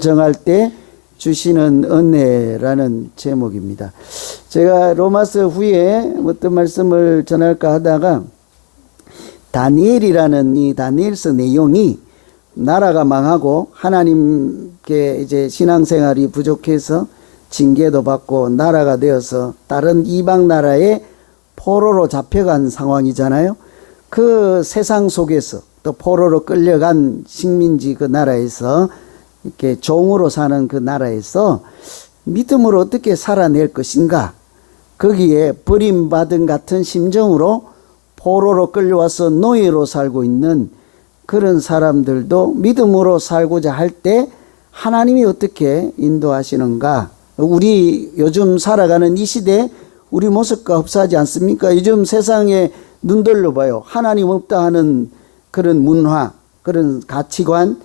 정할 때 주시는 은혜라는 제목입니다. 제가 로마서 후에 어떤 말씀을 전할까 하다가 다니엘이라는 이 다니엘서 내용이 나라가 망하고 하나님께 이제 신앙생활이 부족해서 징계도 받고 나라가 되어서 다른 이방 나라에 포로로 잡혀간 상황이잖아요. 그 세상 속에서 또 포로로 끌려간 식민지 그 나라에서 이렇게 종으로 사는 그 나라에서 믿음으로 어떻게 살아낼 것인가, 거기에 버림받은 같은 심정으로 포로로 끌려와서 노예로 살고 있는 그런 사람들도 믿음으로 살고자 할 때 하나님이 어떻게 인도하시는가. 우리 요즘 살아가는 이 시대 우리 모습과 흡사하지 않습니까? 요즘 세상에 눈 돌려봐요. 하나님 없다 하는 그런 문화, 그런 가치관,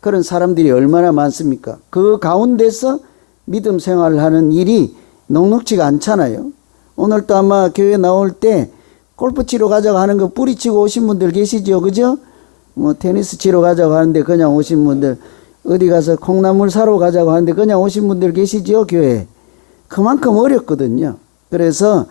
그런 사람들이 얼마나 많습니까? 그 가운데서 믿음 생활을 하는 일이 녹록지가 않잖아요. 오늘도 아마 교회 나올 때 골프 치러 가자고 하는 거 뿌리치고 오신 분들 계시죠? 그죠? 뭐 테니스 치러 가자고 하는데 그냥 오신 분들, 어디 가서 콩나물 사러 가자고 하는데 그냥 오신 분들 계시죠? 교회. 그만큼 어렵거든요. 그래서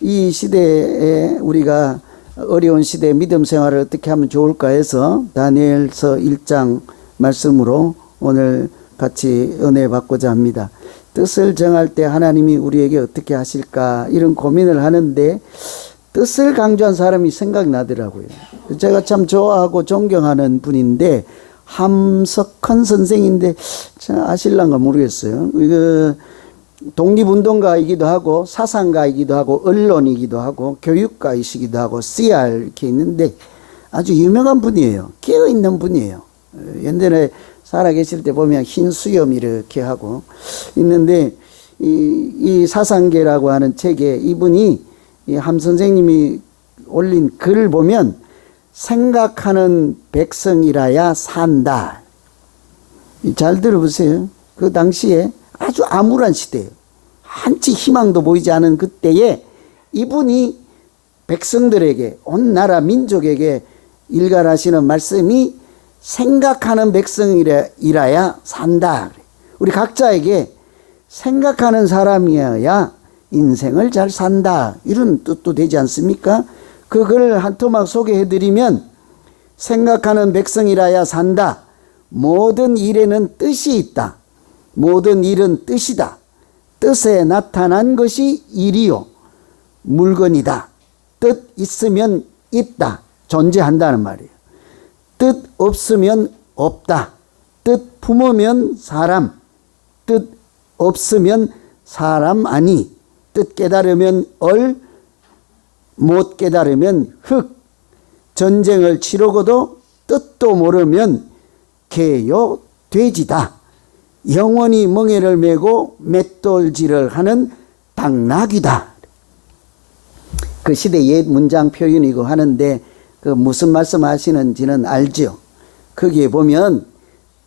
이 시대에 우리가 어려운 시대에 믿음 생활을 어떻게 하면 좋을까 해서 다니엘서 1장 말씀으로 오늘 같이 은혜 받고자 합니다. 뜻을 정할 때 하나님이 우리에게 어떻게 하실까 이런 고민을 하는데 뜻을 강조한 사람이 생각나더라고요. 제가 참 좋아하고 존경하는 분인데 함석헌 선생인데 아실란가 모르겠어요. 독립운동가이기도 하고 사상가이기도 하고 언론이기도 하고 교육가이시기도 하고 CR 이렇게 있는데 아주 유명한 분이에요. 깨어있는 분이에요. 옛날에 살아계실 때 보면 흰 수염 이렇게 하고 있는데 이 사상계라고 하는 책에 이분이 이 함 선생님이 올린 글을 보면 생각하는 백성이라야 산다. 잘 들어보세요. 그 당시에 아주 암울한 시대예요. 한치 희망도 보이지 않은 그때에 이분이 백성들에게 온 나라 민족에게 일갈하시는 말씀이 생각하는 백성이라야 산다. 우리 각자에게 생각하는 사람이어야 인생을 잘 산다. 이런 뜻도 되지 않습니까? 그걸 한 토막 소개해드리면 생각하는 백성이라야 산다. 모든 일에는 뜻이 있다. 모든 일은 뜻이다. 뜻에 나타난 것이 일이요 물건이다. 뜻 있으면 있다. 존재한다는 말이에요. 뜻 없으면 없다. 뜻 품으면 사람. 뜻 없으면 사람 아니. 뜻 깨달으면 얼, 못 깨달으면 흙. 전쟁을 치르고도 뜻도 모르면 개요 돼지다. 영원히 멍에를 메고 맷돌질을 하는 당나귀다. 그 시대 옛 문장 표현이고 하는데 그 무슨 말씀 하시는지는 알죠. 거기에 보면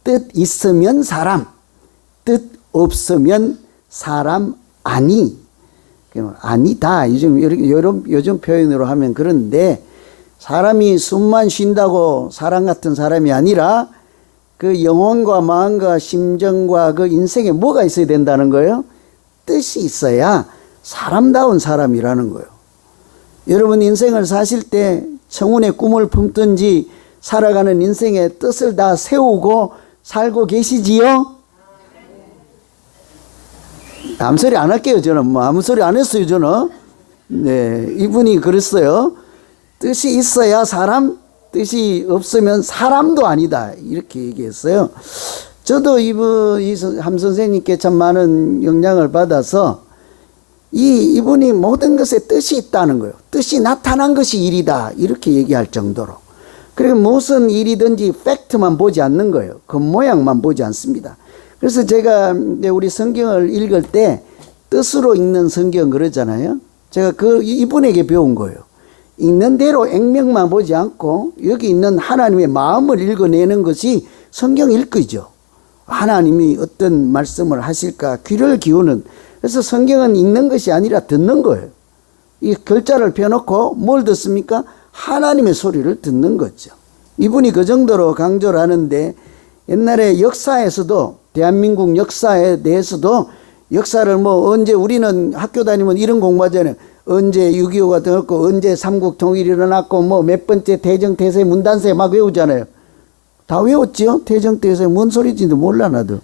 뜻 있으면 사람, 뜻 없으면 사람 아니. 아니다. 요즘 표현으로 하면 그런데 사람이 숨만 쉰다고 사람 같은 사람이 아니라 그 영혼과 마음과 심정과 그 인생에 뭐가 있어야 된다는 거예요? 뜻이 있어야 사람다운 사람이라는 거예요. 여러분 인생을 사실 때 청운의 꿈을 품든지 살아가는 인생의 뜻을 다 세우고 살고 계시지요? 아무 소리 안 할게요. 저는 뭐 아무 소리 안 했어요. 저는 네, 이분이 그랬어요. 뜻이 있어야 사람, 뜻이 없으면 사람도 아니다. 이렇게 얘기했어요. 저도 함 선생님께 참 많은 영향을 받아서 이분이 모든 것에 뜻이 있다는 거예요. 뜻이 나타난 것이 일이다. 이렇게 얘기할 정도로. 그리고 무슨 일이든지 팩트만 보지 않는 거예요. 겉모양만 보지 않습니다. 그래서 제가 우리 성경을 읽을 때 뜻으로 읽는 성경 그러잖아요. 제가 이분에게 배운 거예요. 읽는 대로 액면만 보지 않고 여기 있는 하나님의 마음을 읽어내는 것이 성경 읽기죠. 하나님이 어떤 말씀을 하실까 귀를 기우는. 그래서 성경은 읽는 것이 아니라 듣는 거예요. 이 글자를 펴놓고 뭘 듣습니까? 하나님의 소리를 듣는 거죠. 이분이 그 정도로 강조를 하는데 옛날에 역사에서도 대한민국 역사에 대해서도 역사를 뭐 언제 우리는 학교 다니면 이런 공부하잖아요. 언제 6.25가 되었고 언제 삼국 통일이 일어났고 뭐 몇 번째 대정태세 문단세 막 외우잖아요. 다 외웠지요? 대정태세 뭔 소리인지도 몰라 나도.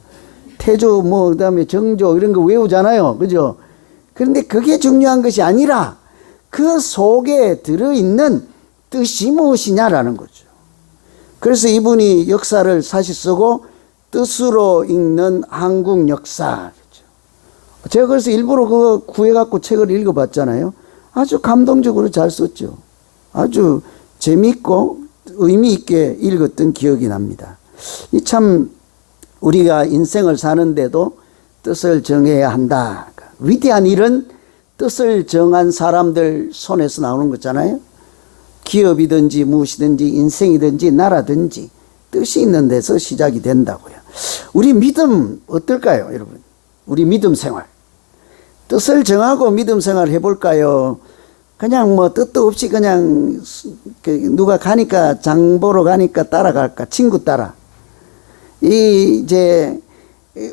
태조 뭐 그다음에 정조 이런 거 외우잖아요. 그죠? 그런데 그게 중요한 것이 아니라 그 속에 들어있는 뜻이 무엇이냐라는 거죠. 그래서 이분이 역사를 사실 쓰고 뜻으로 읽는 한국 역사. 제가 그래서 일부러 그거 구해갖고 책을 읽어봤잖아요. 아주 감동적으로 잘 썼죠. 아주 재미있고 의미 있게 읽었던 기억이 납니다. 이 참 우리가 인생을 사는데도 뜻을 정해야 한다. 위대한 일은 뜻을 정한 사람들 손에서 나오는 거잖아요. 기업이든지 무엇이든지 인생이든지 나라든지 뜻이 있는 데서 시작이 된다고요. 우리 믿음 어떨까요, 여러분? 우리 믿음 생활. 뜻을 정하고 믿음 생활 해볼까요? 그냥 뭐 뜻도 없이 그냥 누가 가니까 장 보러 가니까 따라갈까? 친구 따라. 이제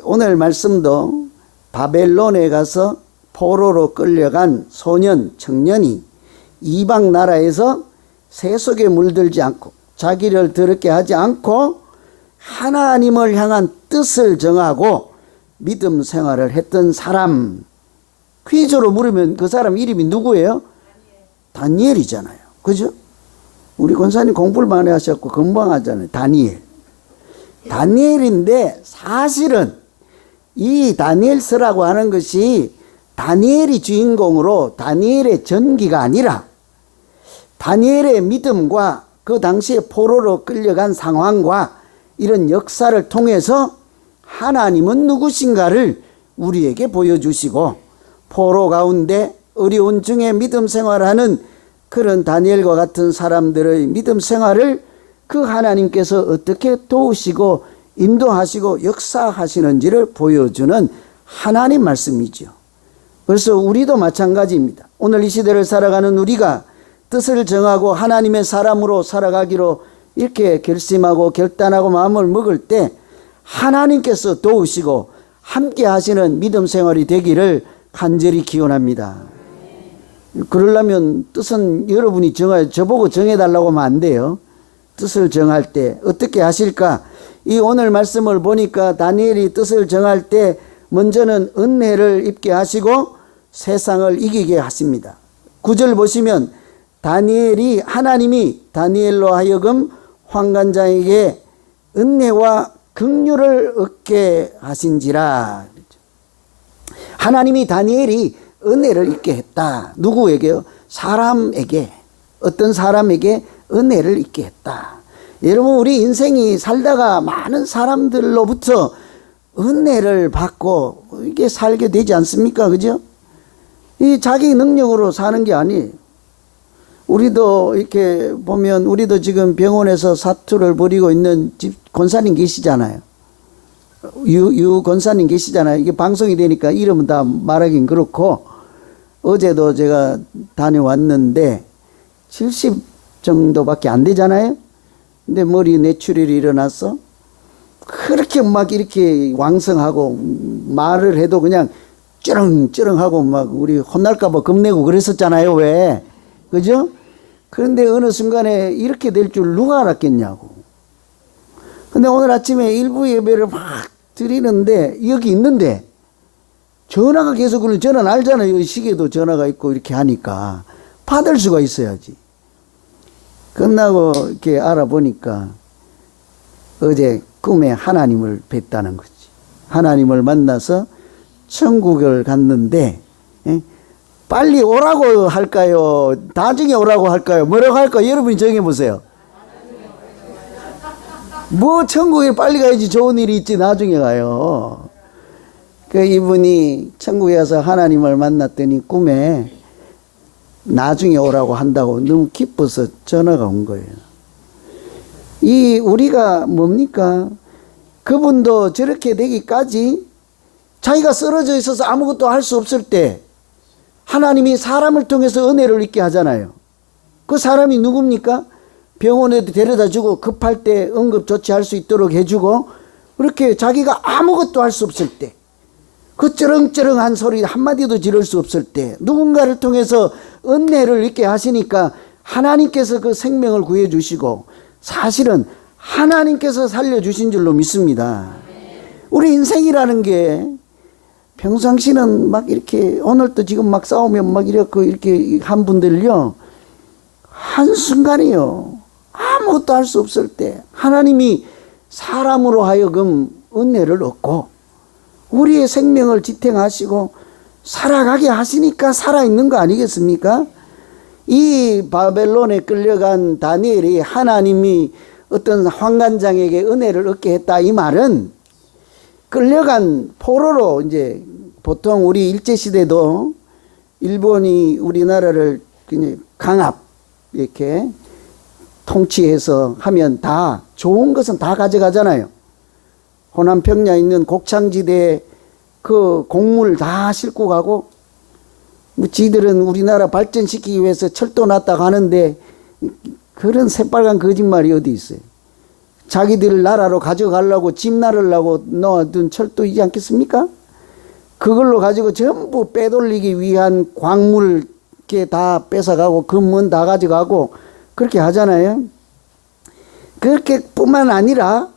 오늘 말씀도 바벨론에 가서 포로로 끌려간 소년, 청년이 이방 나라에서 세속에 물들지 않고 자기를 더럽게 하지 않고 하나님을 향한 뜻을 정하고 믿음 생활을 했던 사람. 퀴즈로 물으면 그 사람 이름이 누구예요? 다니엘이잖아요. 그죠? 우리 권사님 공부를 많이 하셨고 건방하잖아요. 다니엘인데 사실은 이 다니엘서라고 하는 것이 다니엘이 주인공으로 다니엘의 전기가 아니라 다니엘의 믿음과 그 당시에 포로로 끌려간 상황과 이런 역사를 통해서 하나님은 누구신가를 우리에게 보여주시고 포로 가운데 어려운 중에 믿음 생활하는 그런 다니엘과 같은 사람들의 믿음 생활을 그 하나님께서 어떻게 도우시고 인도하시고 역사하시는지를 보여주는 하나님 말씀이죠. 그래서 우리도 마찬가지입니다. 오늘 이 시대를 살아가는 우리가 뜻을 정하고 하나님의 사람으로 살아가기로 이렇게 결심하고 결단하고 마음을 먹을 때 하나님께서 도우시고 함께 하시는 믿음 생활이 되기를 간절히 기원합니다. 그러려면 뜻은 여러분이 정하여 저보고 정해달라고 하면 안 돼요. 뜻을 정할 때 어떻게 하실까? 이 오늘 말씀을 보니까 다니엘이 뜻을 정할 때 먼저는 은혜를 입게 하시고 세상을 이기게 하십니다. 9절 보시면 하나님이 다니엘로 하여금 환관장에게 은혜와 긍휼을 얻게 하신지라. 하나님이 다니엘이 은혜를 입게 했다. 누구에게요? 사람에게. 어떤 사람에게 은혜를 입게 했다. 여러분 우리 인생이 살다가 많은 사람들로부터 은혜를 받고 이게 살게 되지 않습니까? 그죠? 이 자기 능력으로 사는 게 아니에요. 우리도 이렇게 보면 우리도 지금 병원에서 사투를 벌이고 있는 집 권사님 계시잖아요. 유 권사님 계시잖아요. 이게 방송이 되니까 이름은 다 말하긴 그렇고 어제도 제가 다녀왔는데 70 정도밖에 안 되잖아요. 근데 머리 뇌출혈이 일어나서 그렇게 막 이렇게 왕성하고 말을 해도 그냥 쩌렁쩌렁하고 막 우리 혼날까봐 겁내고 그랬었잖아요. 왜? 그죠? 그런데 어느 순간에 이렇게 될 줄 누가 알았겠냐고. 근데 오늘 아침에 일부 예배를 막 드리는데 여기 있는데 전화가 계속 오는 전화는 알잖아요. 시계도 전화가 있고 이렇게 하니까 받을 수가 있어야지. 끝나고 이렇게 알아보니까 어제 꿈에 하나님을 뵀다는 거지. 하나님을 만나서 천국을 갔는데 빨리 오라고 할까요? 나중에 오라고 할까요? 뭐라고 할까요? 여러분이 정해보세요. 뭐 천국에 빨리 가야지 좋은 일이 있지 나중에 가요. 그 이분이 천국에 가서 하나님을 만났더니 꿈에 나중에 오라고 한다고 너무 기뻐서 전화가 온 거예요. 이 우리가 뭡니까? 그분도 저렇게 되기까지 자기가 쓰러져 있어서 아무것도 할 수 없을 때 하나님이 사람을 통해서 은혜를 입게 하잖아요. 그 사람이 누굽니까? 병원에 데려다 주고 급할 때 응급 조치할 수 있도록 해주고 그렇게 자기가 아무것도 할 수 없을 때, 그 쩌렁쩌렁한 소리 한마디도 지를 수 없을 때 누군가를 통해서 은혜를 있게 하시니까 하나님께서 그 생명을 구해주시고 사실은 하나님께서 살려주신 줄로 믿습니다. 우리 인생이라는 게 평상시는 막 이렇게 오늘도 지금 막 싸우면 막 이렇게 한 분들요, 한순간이요, 아무것도 할 수 없을 때 하나님이 사람으로 하여금 은혜를 얻고 우리의 생명을 지탱하시고 살아가게 하시니까 살아있는 거 아니겠습니까? 이 바벨론에 끌려간 다니엘이 하나님이 어떤 환관장에게 은혜를 얻게 했다, 이 말은 끌려간 포로로, 이제 보통 우리 일제시대도 일본이 우리나라를 강압 이렇게 통치해서 하면 다 좋은 것은 다 가져가잖아요. 호남 평야에 있는 곡창지대에 그 곡물 다 싣고 가고, 뭐 지들은 우리나라 발전시키기 위해서 철도 놨다 가는데 그런 새빨간 거짓말이 어디 있어요. 자기들 나라로 가져가려고 집 나르려고 넣어둔 철도이지 않겠습니까? 그걸로 가지고 전부 빼돌리기 위한 광물 이렇게 다 뺏어가고 금은 다 가져가고 그렇게 하잖아요. 그렇게 뿐만 아니라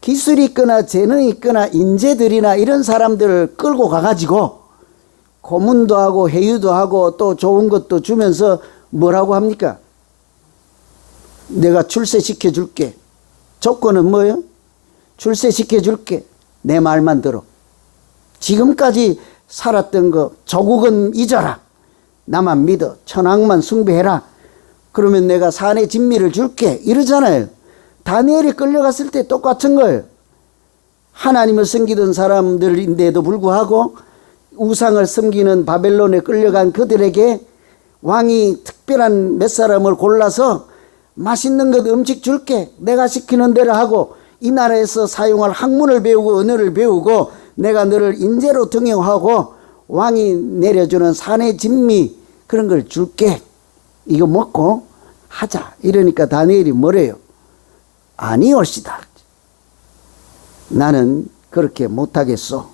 기술이 있거나 재능이 있거나 인재들이나 이런 사람들을 끌고 가가지고 고문도 하고 해유도 하고 또 좋은 것도 주면서 뭐라고 합니까? 내가 출세시켜 줄게. 조건은 뭐예요? 출세시켜 줄게. 내 말만 들어. 지금까지 살았던 거 조국은 잊어라. 나만 믿어. 천황만 숭배해라. 그러면 내가 산의 진미를 줄게. 이러잖아요. 다니엘이 끌려갔을 때 똑같은 거예요. 하나님을 섬기던 사람들인데도 불구하고 우상을 섬기는 바벨론에 끌려간 그들에게 왕이 특별한 몇 사람을 골라서 맛있는 것 음식 줄게. 내가 시키는 대로 하고 이 나라에서 사용할 학문을 배우고 언어를 배우고 내가 너를 인재로 등용하고 왕이 내려주는 산의 진미 그런 걸 줄게. 이거 먹고 하자. 이러니까 다니엘이 뭐래요? 아니올시다. 나는 그렇게 못하겠소.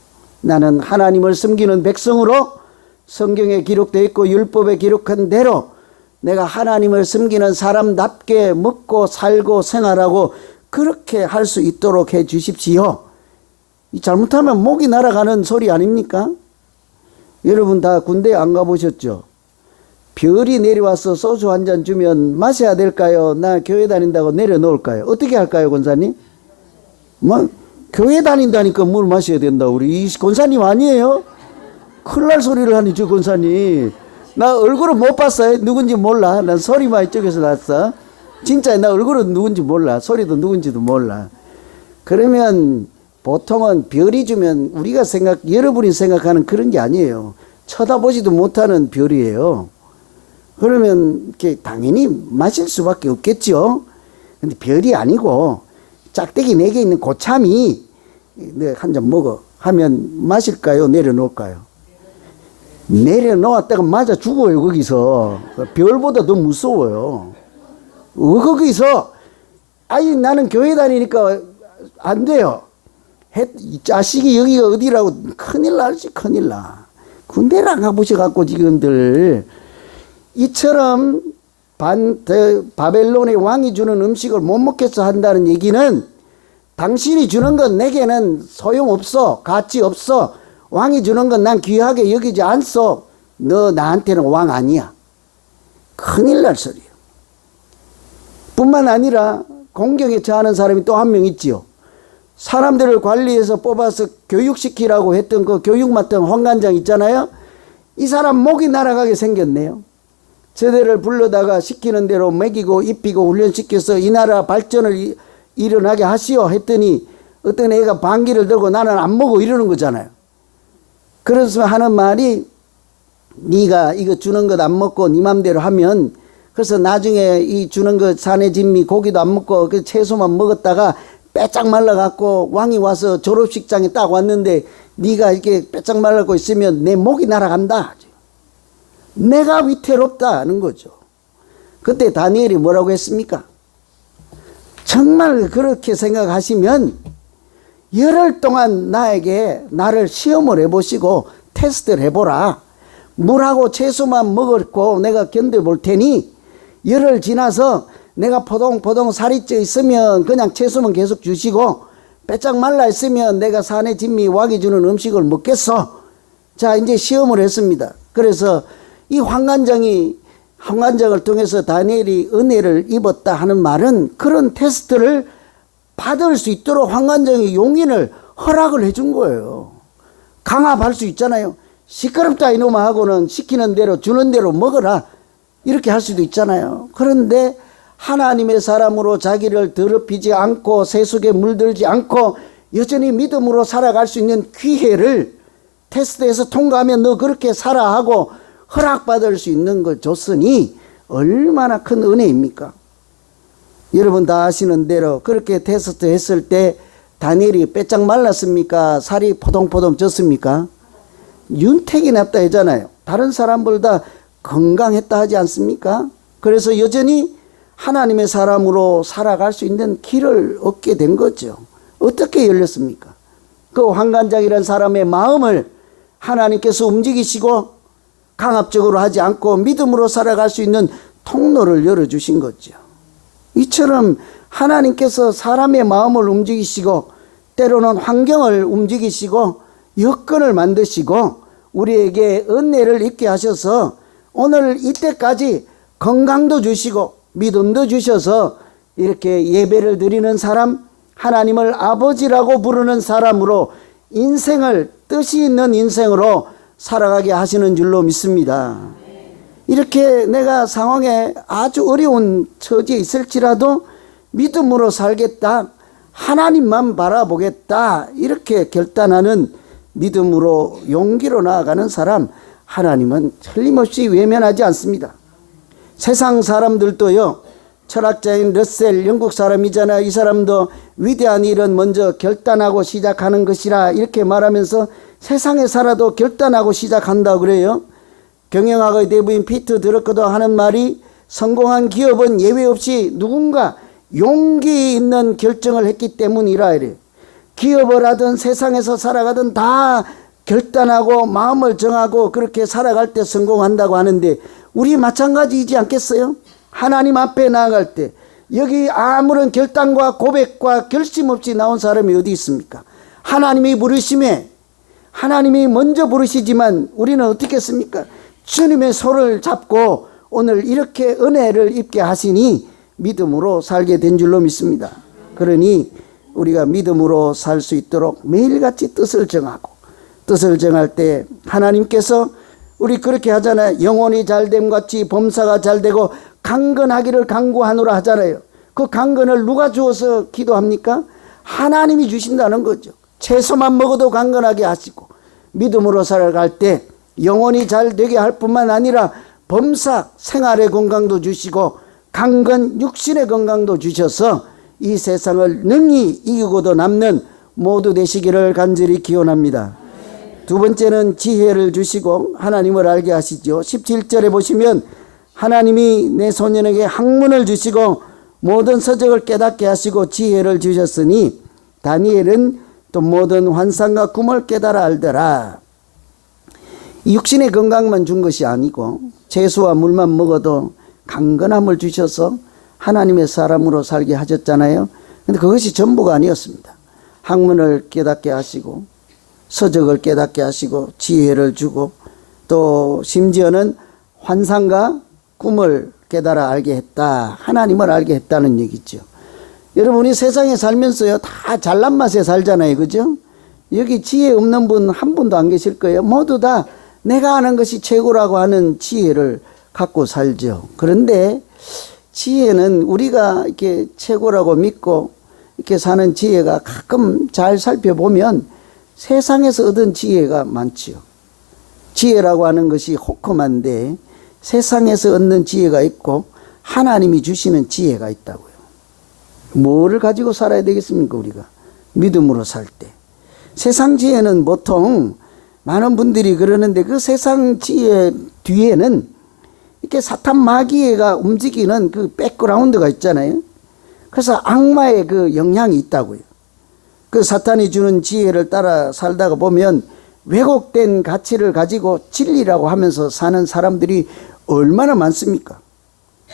나는 하나님을 섬기는 백성으로 성경에 기록되어 있고 율법에 기록한 대로 내가 하나님을 섬기는 사람답게 먹고 살고 생활하고 그렇게 할 수 있도록 해 주십시오. 잘못하면 목이 날아가는 소리 아닙니까? 여러분 다 군대 안 가보셨죠? 별이 내려와서 소주 한 잔 주면 마셔야 될까요? 나 교회 다닌다고 내려놓을까요? 어떻게 할까요, 권사님? 뭐 교회 다닌다니까 뭘 마셔야 된다. 우리 이 권사님 아니에요? 큰일 날 소리를 하니 저 권사님. 나 얼굴은 못 봤어요. 누군지 몰라. 난 소리만 이쪽에서 났어. 진짜 나 얼굴은 누군지 몰라. 소리도 누군지도 몰라. 그러면 보통은 별이 주면 우리가 여러분이 생각하는 그런 게 아니에요. 쳐다보지도 못하는 별이에요. 그러면 이렇게 당연히 마실 수밖에 없겠죠. 근데 별이 아니고 짝대기 4개 있는 고참이 한 잔 먹어 하면 마실까요? 내려놓을까요? 내려놓았다가 맞아 죽어요. 거기서 별보다 더 무서워요. 거기서 아니 나는 교회 다니니까 안 돼요. 이 자식이 여기가 어디라고 큰일 날지 큰일 나. 군대를 안 가보셔갖고 지금들 이처럼 바벨론의 왕이 주는 음식을 못 먹겠어 한다는 얘기는 당신이 주는 건 내게는 소용없어. 가치 없어. 왕이 주는 건 난 귀하게 여기지 않소. 너 나한테는 왕 아니야. 큰일 날 소리예요. 뿐만 아니라 공경에 처하는 사람이 또 한 명 있지요. 사람들을 관리해서 뽑아서 교육시키라고 했던 그 교육 맡은 환관장 있잖아요. 이 사람 목이 날아가게 생겼네요. 저들을 불러다가 시키는 대로 먹이고 입히고 훈련시켜서 이 나라 발전을 일어나게 하시오 했더니 어떤 애가 반기를 들고 나는 안 먹어 이러는 거잖아요. 그래서 하는 말이 네가 이거 주는 것 안 먹고 네 맘대로 하면 그래서 나중에 이 주는 것 산의 진미 고기도 안 먹고 그 채소만 먹었다가 빼짝 말라갖고 왕이 와서 졸업식장에 딱 왔는데 네가 이렇게 빼짝 말라고 있으면 내 목이 날아간다. 내가 위태롭다는 거죠. 그때 다니엘이 뭐라고 했습니까? 정말 그렇게 생각하시면 열흘 동안 나를 시험을 해보시고 테스트를 해보라. 물하고 채소만 먹었고 내가 견뎌볼 테니 열흘 지나서 내가 포동포동 살이 쪄 있으면 그냥 채소만 계속 주시고 빼짝 말라 있으면 내가 산의 진미 왁이 주는 음식을 먹겠어. 자, 이제 시험을 했습니다. 그래서 이 환관장을 통해서 다니엘이 은혜를 입었다 하는 말은 그런 테스트를 받을 수 있도록 환관장이 용인을 허락을 해준 거예요. 강압할 수 있잖아요. 시끄럽다 이놈아 하고는 시키는 대로 주는 대로 먹어라 이렇게 할 수도 있잖아요. 그런데 하나님의 사람으로 자기를 더럽히지 않고 세속에 물들지 않고 여전히 믿음으로 살아갈 수 있는 기회를 테스트에서 통과하면 너 그렇게 살아 하고 허락받을 수 있는 걸 줬으니 얼마나 큰 은혜입니까? 여러분 다 아시는 대로 그렇게 테스트 했을 때 다니엘이 빼짝 말랐습니까? 살이 포동포동 쪘습니까? 윤택이 났다 했잖아요. 다른 사람보다 건강했다 하지 않습니까? 그래서 여전히 하나님의 사람으로 살아갈 수 있는 길을 얻게 된 거죠. 어떻게 열렸습니까? 그 환관장이라는 사람의 마음을 하나님께서 움직이시고 강압적으로 하지 않고 믿음으로 살아갈 수 있는 통로를 열어주신 거죠. 이처럼 하나님께서 사람의 마음을 움직이시고 때로는 환경을 움직이시고 여건을 만드시고 우리에게 은혜를 입게 하셔서 오늘 이때까지 건강도 주시고 믿음도 주셔서 이렇게 예배를 드리는 사람, 하나님을 아버지라고 부르는 사람으로 인생을 뜻이 있는 인생으로 살아가게 하시는 줄로 믿습니다. 이렇게 내가 상황에 아주 어려운 처지에 있을지라도 믿음으로 살겠다, 하나님만 바라보겠다 이렇게 결단하는 믿음으로 용기로 나아가는 사람 하나님은 틀림없이 외면하지 않습니다. 세상 사람들도요, 철학자인 러셀 영국 사람이잖아요. 이 사람도 위대한 일은 먼저 결단하고 시작하는 것이라 이렇게 말하면서 세상에 살아도 결단하고 시작한다고 그래요. 경영학의 대부인 피터 드러커도 하는 말이 성공한 기업은 예외 없이 누군가 용기 있는 결정을 했기 때문이라 이래요. 기업을 하든 세상에서 살아가든 다 결단하고 마음을 정하고 그렇게 살아갈 때 성공한다고 하는데 우리 마찬가지이지 않겠어요? 하나님 앞에 나아갈 때 여기 아무런 결단과 고백과 결심 없이 나온 사람이 어디 있습니까? 하나님이 부르심에 하나님이 먼저 부르시지만 우리는 어떻게 했습니까? 주님의 손을 잡고 오늘 이렇게 은혜를 입게 하시니 믿음으로 살게 된 줄로 믿습니다. 그러니 우리가 믿음으로 살 수 있도록 매일같이 뜻을 정하고 뜻을 정할 때 하나님께서 우리 그렇게 하잖아요. 영혼이 잘됨 같이 범사가 잘되고 강건하기를 간구하노라 하잖아요. 그 강건을 누가 주어서 기도합니까? 하나님이 주신다는 거죠. 채소만 먹어도 강건하게 하시고 믿음으로 살아갈 때 영혼이 잘 되게 할 뿐만 아니라 범사 생활의 건강도 주시고 강건 육신의 건강도 주셔서 이 세상을 능히 이기고도 남는 모두 되시기를 간절히 기원합니다. 두 번째는 지혜를 주시고 하나님을 알게 하시죠. 17절에 보시면 하나님이 내 소년에게 학문을 주시고 모든 서적을 깨닫게 하시고 지혜를 주셨으니 다니엘은 또 모든 환상과 꿈을 깨달아 알더라. 육신의 건강만 준 것이 아니고 채소와 물만 먹어도 강건함을 주셔서 하나님의 사람으로 살게 하셨잖아요. 근데 그것이 전부가 아니었습니다. 학문을 깨닫게 하시고 서적을 깨닫게 하시고 지혜를 주고 또 심지어는 환상과 꿈을 깨달아 알게 했다. 하나님을 알게 했다는 얘기죠. 여러분이 세상에 살면서요 다 잘난 맛에 살잖아요. 그죠? 여기 지혜 없는 분 한 분도 안 계실 거예요. 모두 다 내가 아는 것이 최고라고 하는 지혜를 갖고 살죠. 그런데 지혜는 우리가 이렇게 최고라고 믿고 이렇게 사는 지혜가 가끔 잘 살펴보면 세상에서 얻은 지혜가 많지요. 지혜라고 하는 것이 호크만데 세상에서 얻는 지혜가 있고 하나님이 주시는 지혜가 있다고요. 뭐를 가지고 살아야 되겠습니까? 우리가 믿음으로 살 때. 세상 지혜는 보통 많은 분들이 그러는데 그 세상 지혜 뒤에는 이렇게 사탄 마귀가 움직이는 그 백그라운드가 있잖아요. 그래서 악마의 그 영향이 있다고요. 그 사탄이 주는 지혜를 따라 살다가 보면 왜곡된 가치를 가지고 진리라고 하면서 사는 사람들이 얼마나 많습니까?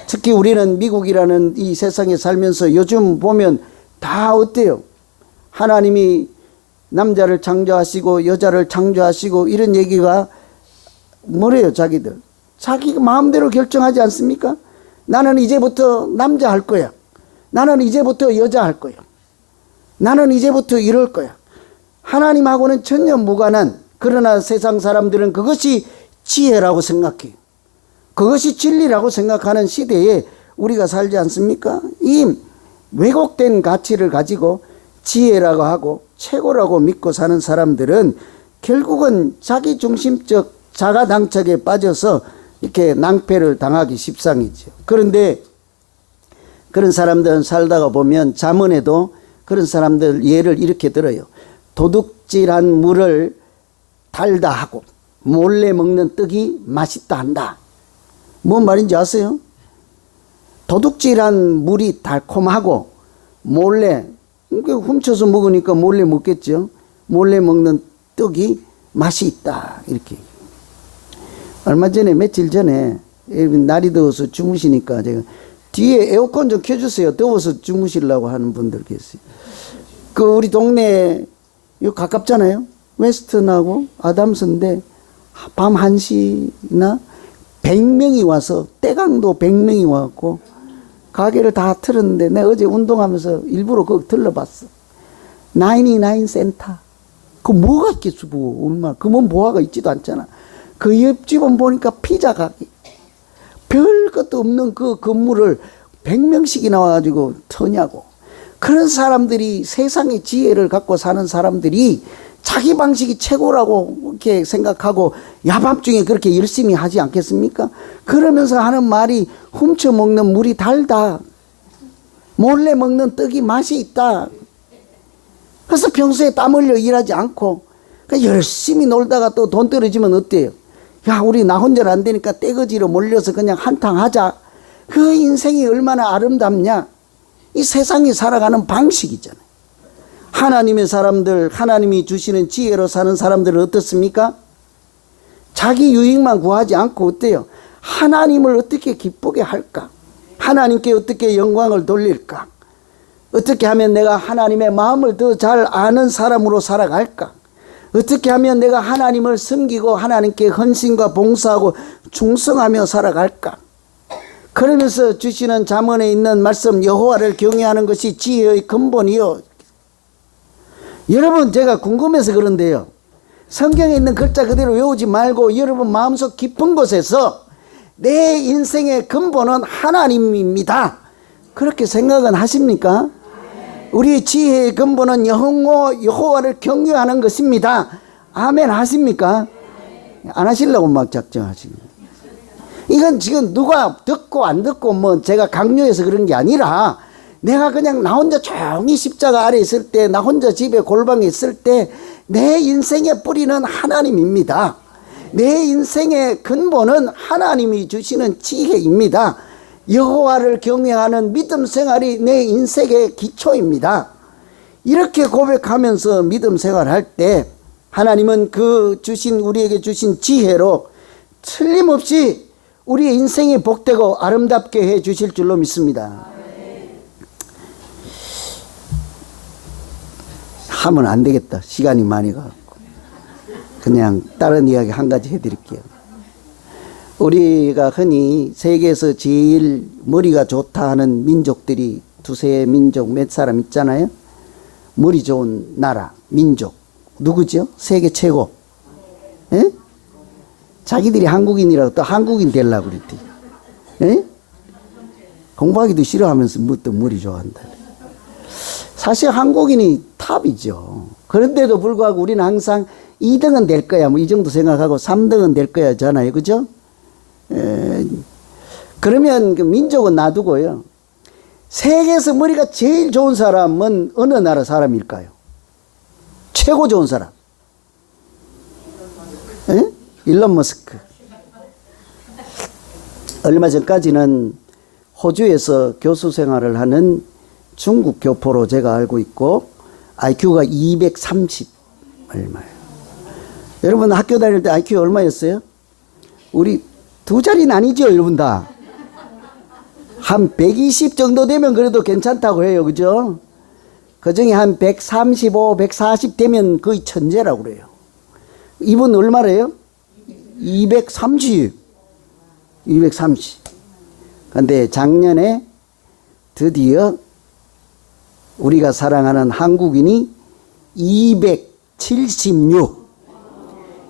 특히 우리는 미국이라는 이 세상에 살면서 요즘 보면 다 어때요? 하나님이 남자를 창조하시고 여자를 창조하시고 이런 얘기가 뭐래요? 자기들 자기가 마음대로 결정하지 않습니까? 나는 이제부터 남자 할 거야. 나는 이제부터 여자 할 거야. 나는 이제부터 이럴 거야. 하나님하고는 전혀 무관한, 그러나 세상 사람들은 그것이 지혜라고 생각해요. 그것이 진리라고 생각하는 시대에 우리가 살지 않습니까? 이 왜곡된 가치를 가지고 지혜라고 하고 최고라고 믿고 사는 사람들은 결국은 자기중심적 자가당착에 빠져서 이렇게 낭패를 당하기 십상이죠. 그런데 그런 사람들은 살다가 보면 잠언에도 그런 사람들 예를 이렇게 들어요. 도둑질한 물을 달다 하고 몰래 먹는 떡이 맛있다 한다. 뭔 말인지 아세요? 도둑질한 물이 달콤하고 몰래 훔쳐서 먹으니까 몰래 먹겠죠. 몰래 먹는 떡이 맛이 있다. 이렇게. 얼마 전에 며칠 전에 날이 더워서 주무시니까 제가 뒤에 에어컨 좀 켜주세요. 더워서 주무시려고 하는 분들 계세요. 그 우리 동네에 이거 가깝잖아요. 웨스턴하고 아담스인데 밤 1시나 100명이 와서 떼강도 100명이 와갖고 가게를 다 틀었는데 내가 어제 운동하면서 일부러 그거 들러봤어. 99 센터. 그 뭐가 있겠어, 뭐. 얼마나. 그건 보아가 있지도 않잖아. 그 옆집은 보니까 피자 가게. 별 것도 없는 그 건물을 100명씩이 나와가지고 터냐고. 그런 사람들이 세상의 지혜를 갖고 사는 사람들이 자기 방식이 최고라고 이렇게 생각하고 야밤중에 그렇게 열심히 하지 않겠습니까? 그러면서 하는 말이 훔쳐 먹는 물이 달다. 몰래 먹는 떡이 맛이 있다. 그래서 평소에 땀 흘려 일하지 않고 그러니까 열심히 놀다가 또 돈 떨어지면 어때요? 야, 우리 나 혼자 안 되니까 떼거지로 몰려서 그냥 한탕 하자. 그 인생이 얼마나 아름답냐? 이 세상이 살아가는 방식이잖아요. 하나님의 사람들, 하나님이 주시는 지혜로 사는 사람들은 어떻습니까? 자기 유익만 구하지 않고 어때요? 하나님을 어떻게 기쁘게 할까? 하나님께 어떻게 영광을 돌릴까? 어떻게 하면 내가 하나님의 마음을 더 잘 아는 사람으로 살아갈까? 어떻게 하면 내가 하나님을 섬기고 하나님께 헌신과 봉사하고 충성하며 살아갈까? 그러면서 주시는 잠언에 있는 말씀 여호와를 경외하는 것이 지혜의 근본이요. 여러분, 제가 궁금해서 그런데요. 성경에 있는 글자 그대로 외우지 말고 여러분 마음속 깊은 곳에서 내 인생의 근본은 하나님입니다. 그렇게 생각은 하십니까? 우리의 지혜의 근본은 여호와를 경외하는 것입니다. 아멘 하십니까? 안 하시려고 막 작정하십니다. 이건 지금 누가 듣고 안 듣고 뭐 제가 강요해서 그런 게 아니라 내가 그냥 나 혼자 조용히 십자가 아래 있을 때, 나 혼자 집에 골방에 있을 때 내 인생의 뿌리는 하나님입니다. 내 인생의 근본은 하나님이 주시는 지혜입니다. 여호와를 경외하는 믿음 생활이 내 인생의 기초입니다. 이렇게 고백하면서 믿음 생활할 때 하나님은 우리에게 주신 지혜로 틀림없이 우리의 인생이 복되고 아름답게 해 주실 줄로 믿습니다. 하면 안 되겠다. 시간이 많이 가고. 그냥 다른 이야기 한 가지 해드릴게요. 우리가 흔히 세계에서 제일 머리가 좋다 하는 민족들이 두세 민족 몇 사람 있잖아요. 머리 좋은 나라, 민족. 누구죠? 세계 최고. 에? 자기들이 한국인이라고 또 한국인 되려고 그랬대. 에? 공부하기도 싫어하면서 뭐 또 머리 좋아한다. 사실 한국인이 탑이죠. 그런데도 불구하고 우리는 항상 2등은 될 거야. 뭐 이 정도 생각하고 3등은 될 거야. 잖아요. 그죠? 그러면 그 민족은 놔두고요. 세계에서 머리가 제일 좋은 사람은 어느 나라 사람일까요? 최고 좋은 사람. 일론 머스크. 얼마 전까지는 호주에서 교수 생활을 하는 중국 교포로 제가 알고 있고 IQ가 230 얼마예요? 여러분 학교 다닐 때 IQ 얼마였어요? 우리 두 자리는 아니죠, 여러분 다. 한 120 정도 되면 그래도 괜찮다고 해요, 그죠? 그 중에 한 135, 140 되면 거의 천재라고 그래요. 이분 얼마래요? 230. 230. 근데 작년에 드디어 우리가 사랑하는 한국인이 276.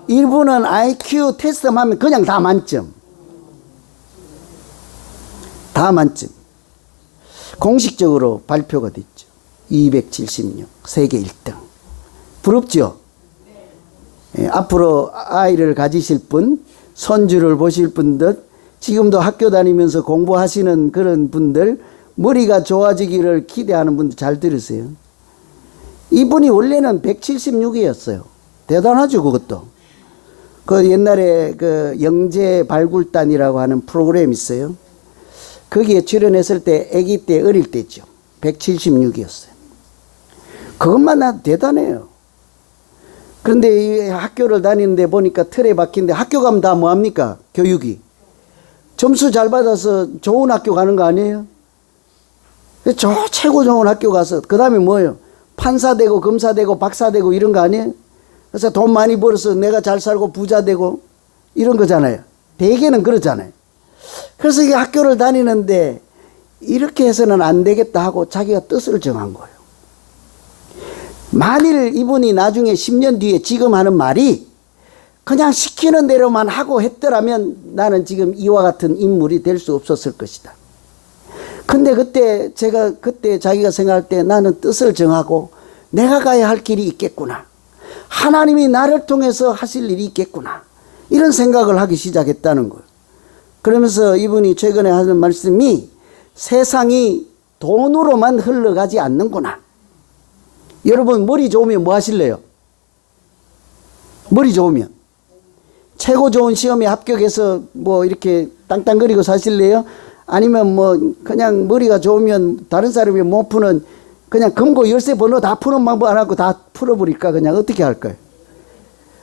이분은 IQ 테스트만 하면 그냥 다 만점. 다 만점. 공식적으로 발표가 됐죠. 276. 세계 1등. 부럽죠? 예, 앞으로 아이를 가지실 분, 손주를 보실 분들, 지금도 학교 다니면서 공부하시는 그런 분들, 머리가 좋아지기를 기대하는 분들 잘 들으세요. 이분이 원래는 176이었어요. 대단하죠, 그것도. 그 옛날에 그 영재 발굴단이라고 하는 프로그램 있어요. 거기에 출연했을 때 아기 때 어릴 때죠. 176이었어요. 그것만 나도 대단해요. 그런데 이 학교를 다니는데 보니까 틀에 박힌데 학교 가면 다 뭐합니까? 교육이. 점수 잘 받아서 좋은 학교 가는 거 아니에요? 저 최고 좋은 학교 가서 그 다음에 뭐예요? 판사 되고 검사 되고 박사 되고 이런 거 아니에요? 그래서 돈 많이 벌어서 내가 잘 살고 부자 되고 이런 거잖아요. 대개는 그러잖아요. 그래서 이 학교를 다니는데 이렇게 해서는 안 되겠다 하고 자기가 뜻을 정한 거예요. 만일 이분이 나중에 10년 뒤에 지금 하는 말이 그냥 시키는 대로만 하고 했더라면 나는 지금 이와 같은 인물이 될 수 없었을 것이다. 근데 그때 자기가 생각할 때 나는 뜻을 정하고 내가 가야 할 길이 있겠구나. 하나님이 나를 통해서 하실 일이 있겠구나. 이런 생각을 하기 시작했다는 거예요. 그러면서 이분이 최근에 하는 말씀이 세상이 돈으로만 흘러가지 않는구나. 여러분 머리 좋으면 뭐 하실래요? 머리 좋으면 최고 좋은 시험에 합격해서 뭐 이렇게 땅땅거리고 사실래요? 아니면 뭐 그냥 머리가 좋으면 다른 사람이 못 푸는 그냥 금고 열쇠 번호 다 푸는 방법 안 하고 다 풀어버릴까? 그냥 어떻게 할까요?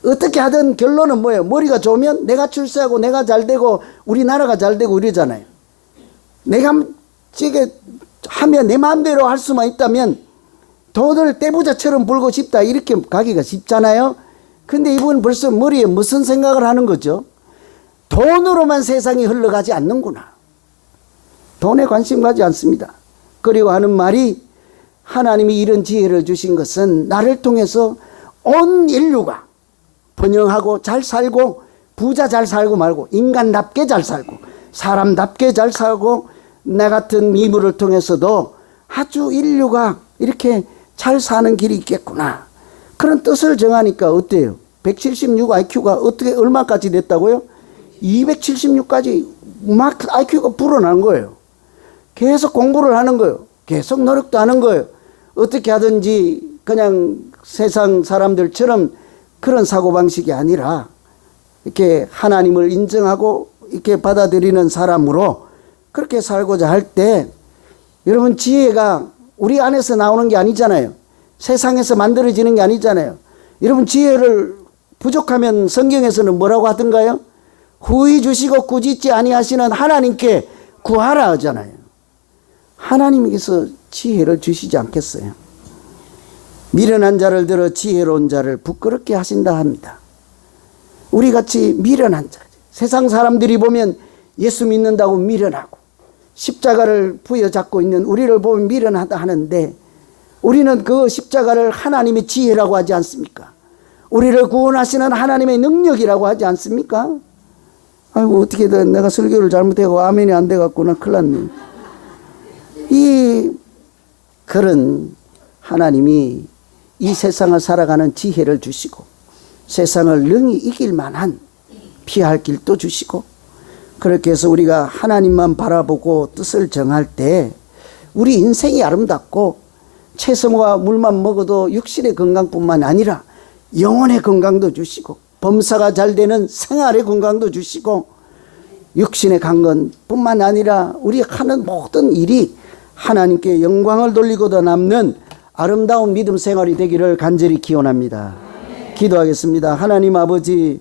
어떻게 하든 결론은 뭐예요? 머리가 좋으면 내가 출세하고 내가 잘 되고 우리나라가 잘 되고 이러잖아요. 내가 저게 하면 내 마음대로 할 수만 있다면 돈을 떼부자처럼 벌고 싶다 이렇게 가기가 쉽잖아요. 근데 이분은 벌써 머리에 무슨 생각을 하는 거죠? 돈으로만 세상이 흘러가지 않는구나. 돈에 관심 가지 않습니다. 그리고 하는 말이 하나님이 이런 지혜를 주신 것은 나를 통해서 온 인류가 번영하고 잘 살고 부자 잘 살고 말고 인간답게 잘 살고 사람답게 잘 살고 나 같은 미물을 통해서도 아주 인류가 이렇게 잘 사는 길이 있겠구나. 그런 뜻을 정하니까 어때요? 176 IQ가 어떻게 얼마까지 됐다고요? 276까지 막 IQ가 불어난 거예요. 계속 공부를 하는 거예요. 계속 노력도 하는 거예요. 어떻게 하든지 그냥 세상 사람들처럼 그런 사고방식이 아니라 이렇게 하나님을 인정하고 이렇게 받아들이는 사람으로 그렇게 살고자 할 때 여러분 지혜가 우리 안에서 나오는 게 아니잖아요. 세상에서 만들어지는 게 아니잖아요. 여러분 지혜를 부족하면 성경에서는 뭐라고 하던가요? 후히 주시고 꾸짖지 아니하시는 하나님께 구하라 하잖아요. 하나님께서 지혜를 주시지 않겠어요? 미련한 자를 들어 지혜로운 자를 부끄럽게 하신다 합니다. 우리같이 미련한 자, 세상 사람들이 보면 예수 믿는다고 미련하고 십자가를 부여잡고 있는 우리를 보면 미련하다 하는데 우리는 그 십자가를 하나님의 지혜라고 하지 않습니까? 우리를 구원하시는 하나님의 능력이라고 하지 않습니까? 아이고 어떻게든 내가 설교를 잘못하고 아멘이 안 돼갖구나 큰일 났네. 이 그런 하나님이 이 세상을 살아가는 지혜를 주시고 세상을 능히 이길 만한 피할 길도 주시고 그렇게 해서 우리가 하나님만 바라보고 뜻을 정할 때 우리 인생이 아름답고 채소와 물만 먹어도 육신의 건강뿐만 아니라 영혼의 건강도 주시고 범사가 잘 되는 생활의 건강도 주시고 육신의 강건뿐만 아니라 우리 하는 모든 일이 하나님께 영광을 돌리고도 남는 아름다운 믿음 생활이 되기를 간절히 기원합니다. 기도하겠습니다. 하나님 아버지,